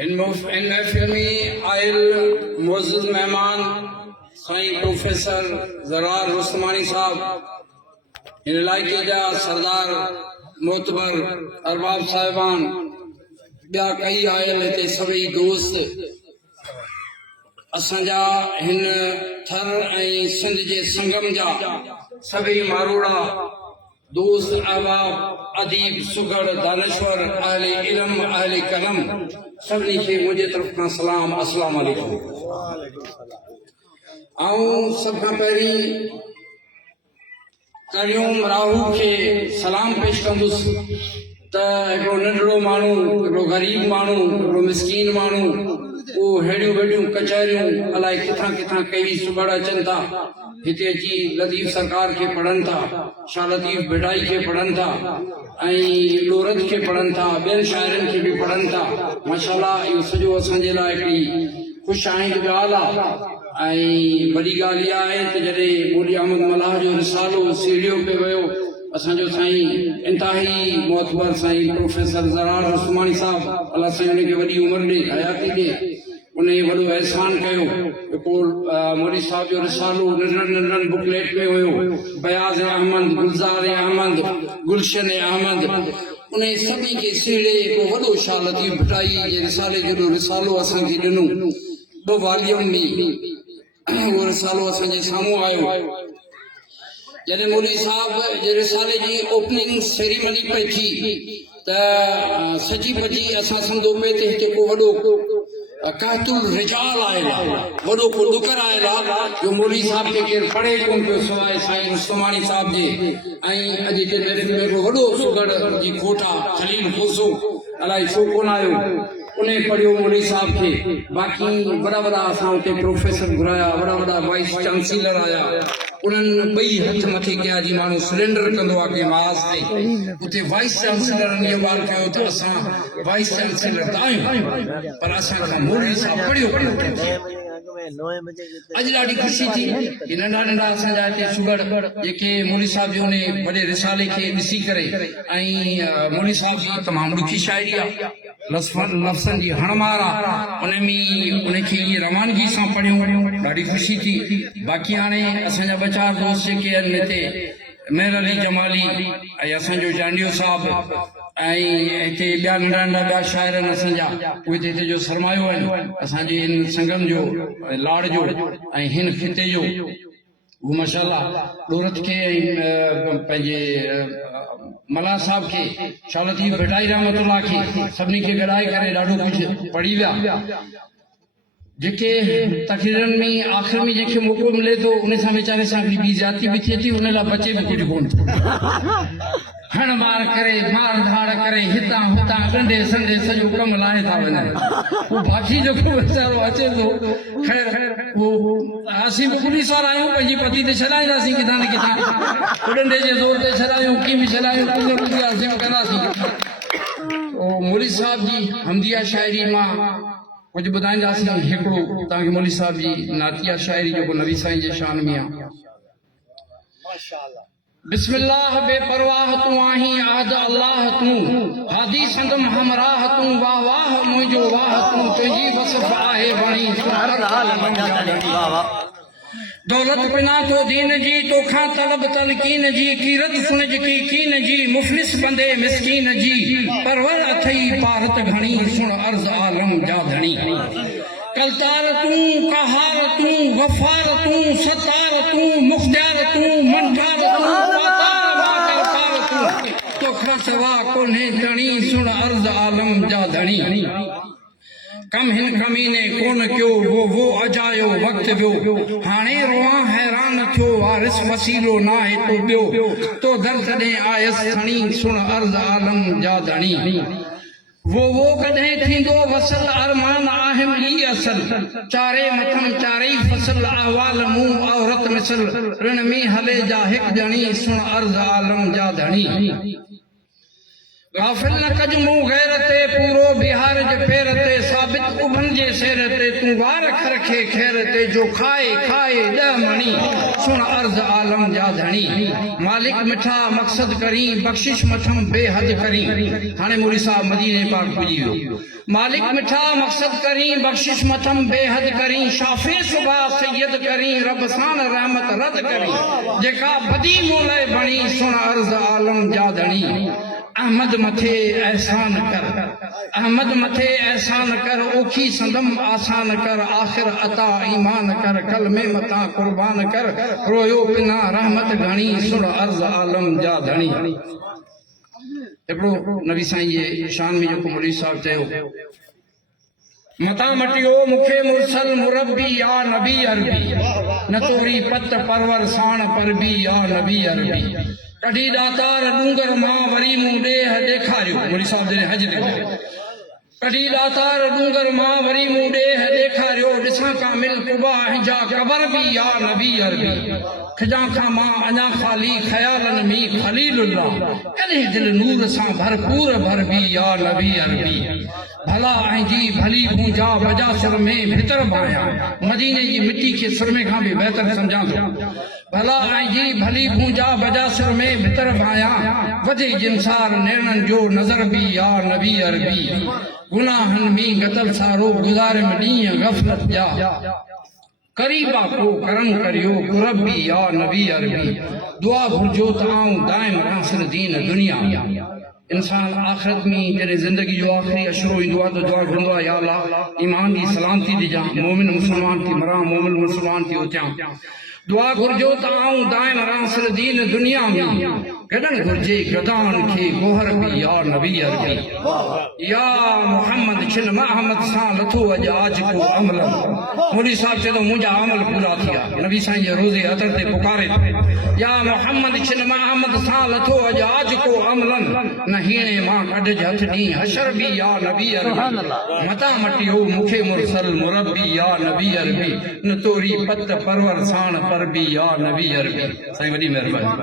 इन महफ़िल में आयल मुअज़्ज़ज़ मेहमान साईं प्रोफेसर ज़रार रुस्तमानी साहब, इन इलाइक़े जा सरदार मोतबर अरबाब साहिबान, ॿिया कई आयल हिते सभई दोस्त, असांजा हिन थर ऐं सिंध जे संगम जा सभई मारोड़ा दोस्त अहबाब अदीब सुगड़ दानश्वर अहले इल्म अहले कलम सभिनी खे मुंहिंजे तरफ़ खां सलाम, अस्सलाम वालेकुम। ऐं सभ खां पहिरीं करियूम राहू खे सलाम पेश कंदुसि त हिकिड़ो नंढड़ो माण्हू, हिकिड़ो ग़रीब माण्हू, हिकिड़ो मिसकीन माण्हू, उहो हेड़ियूं वेड़ियूं कचहरियूं अलाए किथां किथां कई सुगड़ अचनि था, हिते अची लतीफ़ सरकार खे पढ़नि था, शाह लतीफ़ बेडाई खे पढ़नि था ऐं लोरत खे पढ़नि था, ॿियनि शाइरनि खे बि पढ़नि था। माशाअल्लाह, इहो सॼो असांजे लाइ हिकिड़ी ख़ुशआइंद ॻाल्हि आहे। ऐं वॾी ॻाल्हि इहा आहे त जॾहिं मौली अहमद मलाह जो रिसालो सीढ़ियो पे वियो, असांजो साईं इंतिहाई मोतबर साईं प्रोफेसर ज़रार रुस्तमानी साहब, अलाह साईं उनखे वॾी उमिरि ॾे, हयाती ॾे, उन वॾो एहसान कयो। पोइ मौली साहब जो रिसालो नंढनि नंढनि बुकलेट में हुयो, बयाज़ अहमद, गुलज़ार अहमद, गुलशन अहमद, उन सभी खे सीड़े हिकिड़ो वॾो शाह लतीफ़ भटाई जे रिसाले जो रिसालो असांखे ॾिनो 2 वालियुनि में। उहो रिसालो असांजे साम्हूं आयो। जॾहिं मौली साहब जे रिसाले जी ओपनिंग सेरेमनी पई थी त सजी भॼी असां सम्झो पे ते हिते को वॾो कहतुल रिजाल आयल आहे, वॾो को ॾुकर आयल आहे जो मौली साहब खे केरु पढ़े कोन पियो सवाइ साईं रुस्तमानी साहब जे। ऐं अॼु जे महफ़िल में को वॾो सुगड़ जी कोटा खलील खोसो अलाए छो कोन आयो, उन पढ़ियो मौली साहब खे। बाक़ी वॾा वॾा असां उते प्रोफेसर घुराया, वॾा वॾा वाइस चांसीलर आया, उन्हनि ॿई हथ मथे कया जी माण्हू सरेंडर कंदो आहे कंहिं महाज़ ते। उते वाइस चांसीलरनि इहो ॻाल्हि कयो त असां वाइस चांसीलर त आहियूं, पर असांखां मौली साहब पढ़ियो। अॼु ॾाढी ख़ुशी थी कि नंढा नंढा असांजा हिते सुगड़ जेके मौली साहब जे उन वॾे रिसाले खे ॾिसी करे, ऐं मौली साहब जी तमामु ॾुखी शाइरी आहे, लफ़्ज़नि जी हणमार आहे, उन में उनखे इहे रवानगी सां पढ़ियूं, ॾाढी ख़ुशी थी। बाक़ी हाणे असांजा 2-4 दोस्त जेके आहिनि हिते, मेहर अली जमाली ऐं असांजो जांडियो साहब ऐं हिते ॿिया नंढा नंढा ॿिया शाइर आहिनि असांजा, उहे हिते जो सरमायो आहिनि असांजे हिन संगम जो, लाड़ जो ऐं हिन खिते जो। उहो माशाअल्लाह लोरत खे पंहिंजे मल्हा साहब खे, शाह लतीफ़ बेडाई रहमतुल्लाह खे, सभिनी खे गॾाए करे ॾाढो कुझु पढ़ी विया। जेके तक़रीरनि में आख़िर में जंहिंखे मौक़ो मिले थो उन सां वीचारे सां ॿी ज़ाती बि थिए थी, उन लाइ बचे बि कुझु कोन थो। हण मार करे, मार धाड़ करे, हितां हुतां ॻंढे संडे सॼो कमु लाहे था वञनि। उहो बाक़ी जेको वीचारो अचे थो, ख़ैर उहो असीं बि पुलिस वारा आहियूं, पंहिंजी पती ते छॾाईंदासीं किथां न किथां, ॾंडे जे ज़ोर ते छॾायूं, कीअं बि छॾायूं, कुझु कंदासीं। मौली साहब जी हमदिया शाइरी मां कुझु ॿुधाईंदासीं। हिकिड़ो तव्हांखे मौली साहब जी नातिया शाइरी जेको नबी साईं जे शान में आहे। बिस्मिल्लाह बेपरवाह तूं आहीं, आहद अल्लाह तूं, हादी संदम हमराह तूं, वाह वाह मुंहिंजो वाह तूं, तुंहिंजी वसफ़ आहे बणी दौलत बिना तो दीन जी, तोखां तलब तलकीन जी, कीरत सुनज की कीन जी, मुफ़लिस बंदे मिस्कीन जी, परवर अथई पारत घणी, सुन अर्ज़ आलम जा धणी। कलतार तूं, कहार तूं, गफ़ार तूं, सतार तूं, मुख्तियार तूं, मंठार तूं, वातार वाकर तूं, तोखां सवा कोन्हे धणी, सुन अर्ज़ आलम जा धणी। कम हिन कमीने कोन कयो, वो अजायो वक्त वियो, हाणे रोआं हैरान थियो, वारिस वसीलो नाहे तो ॿियो, तो दर कॾहिं आयस खणी, सुन अर्ज़ आलम जा धणी। वो कॾहिं थींदो वसल, अरमान आहिम ई असल, चारे मथम चारई फसल, अहवाल मुंह औरत मिसल, ऋण में हले जा हिक ॼणी, सुन अर्ज़ आलम जा धणी। गाफिल न कज मुंह गैर ते, पूरो बिहार जे फेर ते, साबित उभन जे सेर ते तू वार रखे खैर ते जो खाए खाए ॾह मणी सुन अर्ज आलम जा धणी मालिक मिठा मक़सद करी बख़्शिश मथम बेहद करी हाणे मोदी साहब मदीने पाक पुॼी वियो मालिक मिठा मक़सद करी बख़्शिश मथम बेहद करी शाफ़े सुबा सैयद करी रब सां रहमत रद करी जेका बदी मोले बणी सुन अर्ज आलम जा धणी अहमद मथे एहसान कर अहमद मथे एहसान कर ओखी संदम आसान कर आखिर अता ईमान कर कल में मता कुर्बान कर रोयो पिना रहमत घणी सुन अर्ज आलम जा धणी हिकिड़ो नबी साईं जे शान में जेको मौलवी साहब चयो मता मटियो मूंखे मुरसल मुरबी या नबी अरबी न तोरी पत परवर साण परबी या नबी अरबी कढी दातार डूंगर मां वरी मूं ॾेह ॾेखारियो मौलवी साहब जॾहिं हज ते कढी दातार डूंगर मां वरी मूं ॾेह ॾेखारियो ॾिसां कामिल कुबा हिजा कबर बि या नबी अरबी खिजा खां मां अञा ख़ाली ख़यालनि में खलीलुल्लाह कॾहिं दिल नूर सां भरपूर भरबी या नबी अरबी भला ऐं जी भली पूंजा बजा सुर में भितर भाया मदीने जी मिट्टी के सुरमे खां भी बेहतर समझां थो भला ऐं जी भली पूंजा बजा सुर में भितर भाया वधे जिनसार नेणन जो नज़र भी या नबी अरबी गुनाहन में गतल सारो गुज़ारे में ॾींहं गफ़लत जा करीबा को करन करियो कुरबी या नबी अरबी दुआ घुर्जो त आऊं दाइम रासिर दीन दुनिया इंसान आखिरत में जॾहिं ज़िंदगी जो आख़िरी अशरो ईंदो आहे त दुआ घुरंदो आहे या अल्लाह ईमान जी सलामती ॾिजां मोमिन मुस्लमान थी मरां मोमिन मुस्लमान थी उचां दुआ घुर्जो त आऊं दाइम रासिर दीन दुनिया में कॾण घुर्जे गदान खे गोहर बि या नबी अरबी या मोहम्मद छिन महमद सां लथो अॼु आज को अमल मौलवी साहब चए थो मुंहिंजा अमल पूरा थिया नबी साईं जे रोज़े अतर ते पुकारे थो या मोहम्मद छिन महमद सां लथो अॼु आज को अमलन न हीणे मां कढ हथ ॾींहुं हशर बि या नबी अरबी मता मटियो मूंखे मुरसल मुरबी या नबी अरबी न तोरी पत परवर साण परबी या नबी अरबी साईं वॾी महिरबानी